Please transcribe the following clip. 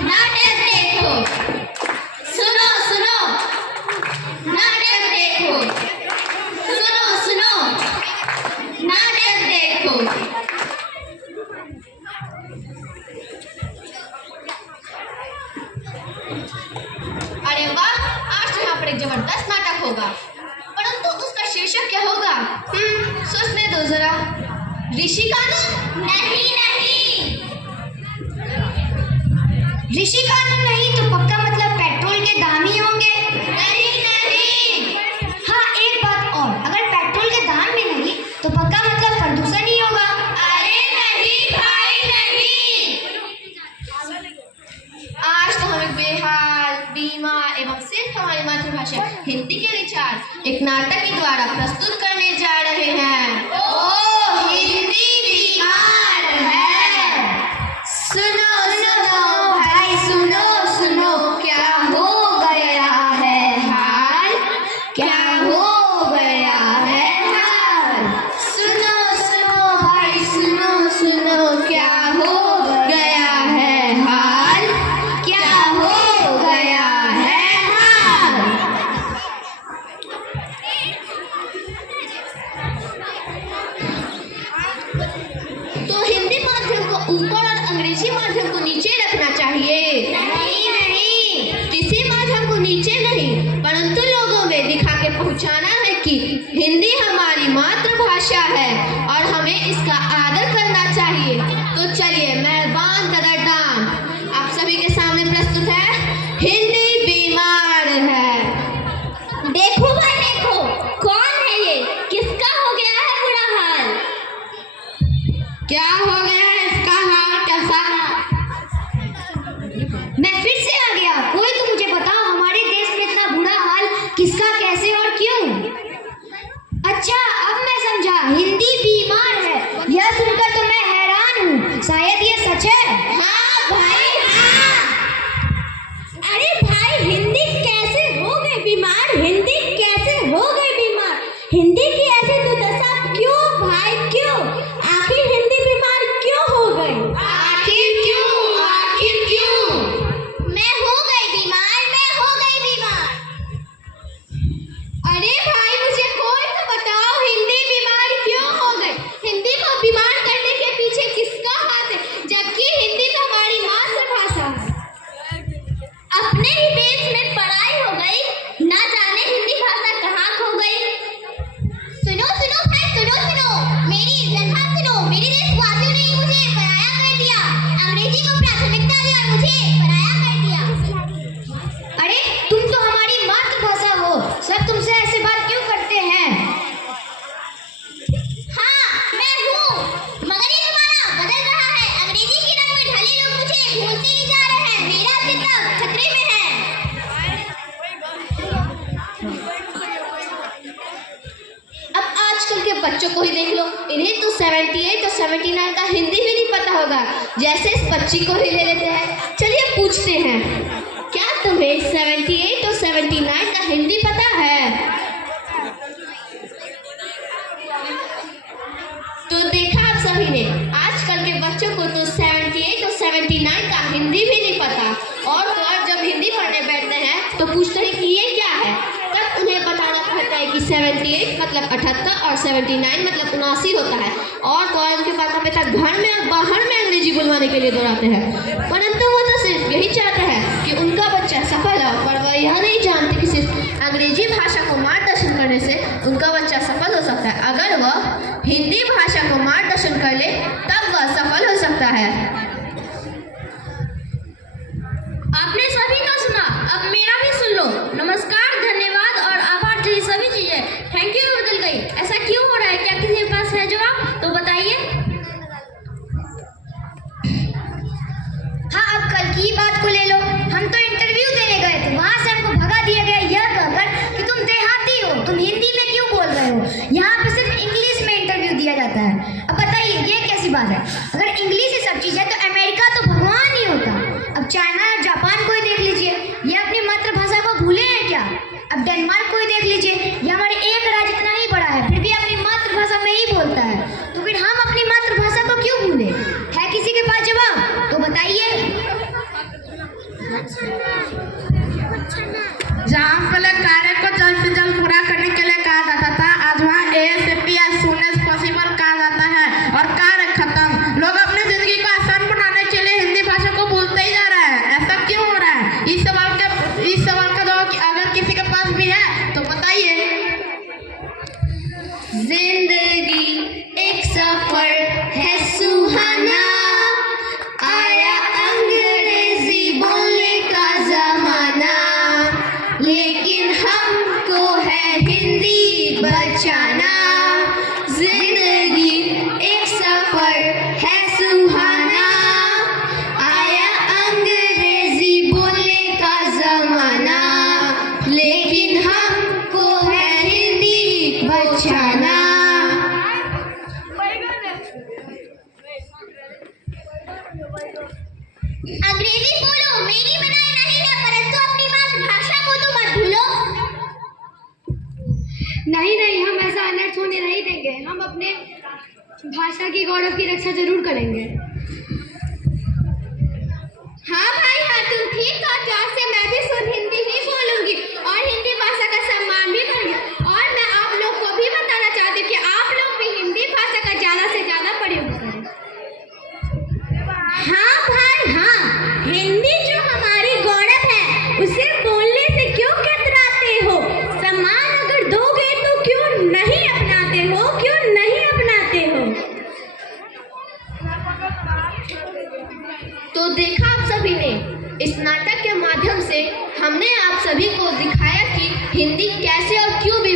नाटक देखो, सुनो सुनो, नाटक देखो, सुनो सुनो, नाटक देखो। अरे वाह, आज यहाँ पर एक जबरदस्त नाटक होगा, परंतु उसका शीर्षक क्या होगा? सोचने दो जरा। ऋषि कानून? नहीं नहीं, ऋषि कानून नहीं तो पक्का मतलब पेट्रोल के दाम ही होंगे? नहीं नहीं। हाँ, एक बात और, अगर पेट्रोल के दाम में नहीं तो पक्का मतलब प्रदूषण ही होगा? अरे नहीं भाई नहीं। आज तो हम एक बेहाल, बीमार एवं सिर्फ हमारी मातृभाषा हिंदी के विचार एक नाटक के द्वारा प्रस्तुत करने जा रहे हैं। ओ हिंदी बीमार है। सुनो सुनो भाई, सुनो सुनो, क्या हो गया है हाल, क्या हो गया है हाल। सुनो सुनो भाई, सुनो सुनो, क्या हो गया है हाल, क्या हो गया है हाल। तो हिंदी माध्यम को ऊपर और अंग्रेजी माध्यम को नीचे रखना चाहिए? नहीं नहीं, किसी माध्यम को नीचे नहीं, परंतु लोगों में दिखा के पहुंचाना है कि हिंदी हमारी मातृभाषा है और हमें इसका आदर करना चाहिए। तो चलिए, मेहरबान कदरदान, आप सभी के सामने प्रस्तुत है हिंदी बीमार है। देखो भाई देखो, कौन है ये, किसका हो गया है बुरा हाल? क्या हो गया है इसका हाल, कैसा? मैं फिर से आ गया, कोई तो मुझे बताओ हमारे देश में इतना बुरा हाल किसका, कैसे और क्यों? अच्छा, अब मैं समझा, हिंदी बीमार है। यह सुनकर तो मैं हैरान हूँ, शायद ये सच है। हाँ भाई हाँ। अरे भाई, हिंदी कैसे हो गई बीमार, हिंदी कैसे हो गई बीमार, हिंदी की ऐसी दुर्दशा क्यों भाई, क्यों? आखिर हिंदी बीमार क्यों हो गई? आखिर क्यों, आखिर क्यों? मैं हो गई बीमार, मैं हो गई बीमार। अरे भाई, मुझे कोई तो बताओ, हिंदी बीमार क्यों हो गई? हिंदी को बीमार करने के पीछे किसका हाथ है, जबकि हिंदी तो हमारी मातृभाषा है। अपने ही देश में पढ़ाई हो गई, ना जाने हिंदी भाषा कहाँ खो गई। सुनो सुनो भाई, सुनो सुनो, मेरी इज्जत मत सुनो, मेरे देशवासियों ने मुझे पराया कर दिया, अंग्रेजी को प्राथमिकता दी और मुझे पराया कर दिया। अरे तुम तो हमारी मातृभाषा हो, सब तुमसे ऐसे बात क्यों करते हैं? हाँ मैं हूँ, मगर ये जमाना बदल रहा है, अंग्रेजी के रंग में ढले लोग मुझे भूलते ही जा रहे हैं, मेरा अस्तित्व खतरे में है। अब आजकल के बच्चों को ही देख लो, इन्हें तो 78 और 79 का हिंदी भी नहीं पता होगा, जैसे इस बच्ची को ही ले लेते हैं। चलिए पूछते हैं, क्या तुम्हें 78 और 79 का हिंदी पता है? तो देखा आप सभी ने, आजकल के बच्चों को तो 78 और 79 का हिंदी भी नहीं पता, और तो और जब हिंदी पढ़ने बैठते हैं तो पूछते हैं कि ये क्या है, तब उन्हें बताना पड़ता है कि 78 मतलब 78 और 79 मतलब 79 होता है, और तो और उनके माता पिता घर में और बाहर में अंग्रेजी बुलवाने के लिए दौड़ाते हैं। परंतु वो तो सिर्फ यही चाहते हैं कि उनका बच्चा सफल हो, पर वह यह नहीं जानते कि सिर्फ अंग्रेजी भाषा को मार्गदर्शन करने से उनका बच्चा सफल हो सकता है। अगर वह हिंदी भाषा को मार्गदर्शन कर ले तब वह सफल हो सकता है। आपने सभी का सुना, अब मेरा भी सुन लो। नमस्कार, धन्यवाद और आभार जैसी सभी चीजें थैंक यू में बदल गई। ऐसा क्यों हो रहा है, क्या किसी के पास है जवाब तो बताइए। हाँ, अब कल की बात को ले लो, हम तो इंटरव्यू देने गए थे, वहां से हमको भगा दिया गया यह कहकर कि तुम देहाती हो, तुम हिंदी में क्यों बोल रहे हो, यहाँ पे सिर्फ इंग्लिश में इंटरव्यू दिया जाता है। अब बताइए ये कैसी बात है, अगर इंग्लिश ही सब चीज है तो अमेरिका तो भगवान ही होता। अब चाइना और जापान को ही देख लीजिए, ये अपनी मातृभाषा को भूले हैं क्या? अब डेनमार्क को ही देख लीजिए, ये हमारे एक राज्य इतना ही बड़ा है, फिर भी अपनी मातृभाषा में ही बोलता है, तो फिर हम अपनी मातृभाषा को क्यों भूले? है किसी के पास जवाब तो बताइए। जहाँ पहले कार्य को जल्द से जल्द पूरा करने के लिए कहा जाता था, आज वहाँ ASAP as soon as possible कहा जाता है और कार्य खत्म। लोग अपनी जिंदगी को आसान बनाने के लिए हिंदी भाषा को भूलते ही जा रहे हैं। ऐसा क्यों हो रहा है? इस सवाल का जवाब अगर किसी के पास भी है तो बताइए। जिंदगी एक सफर है सुहाना, आया अंग्रेजी बोलने का जमाना, लेकिन हमको है हिंदी बचाना। जिंदगी एक सफर है सुहाना, आया अंग्रेजी बोलने का जमाना, लेकिन हमको है हिंदी बचाना। अंग्रेजी बोलो, मेरी मनाही नहीं है, परंतु अपनी मातृभाषा को तो मत भूलो। नहीं, हम ऐसा अनर्थ होने नहीं देंगे। हम अपने भाषा की गौरव की रक्षा जरूर करेंगे। हाँ भाई हाँ, तुम ठीक कहा। आज से मैं भी शुद्ध हिंदी ही बोलूंगी और हिंदी भाषा का सम्मान भी करूंगी। और मैं आप लोग को भी बताना चाहती हूँ कि आप लोग भी हिंदी भाषा का ज्यादा से ज्यादा प्रयोग करें। हाँ भाई हाँ, हिंदी जो हमारी गौरव है, उसे बोलने से क्यों कतराते हो? सम्मान अगर दोगे तो क्यों नहीं अपनाते हो? क्यों नहीं अपनाते हो? तो देखा आप सभी ने, इस नाटक के माध्यम से हमने आप सभी को दिखाया कि हिंदी कैसे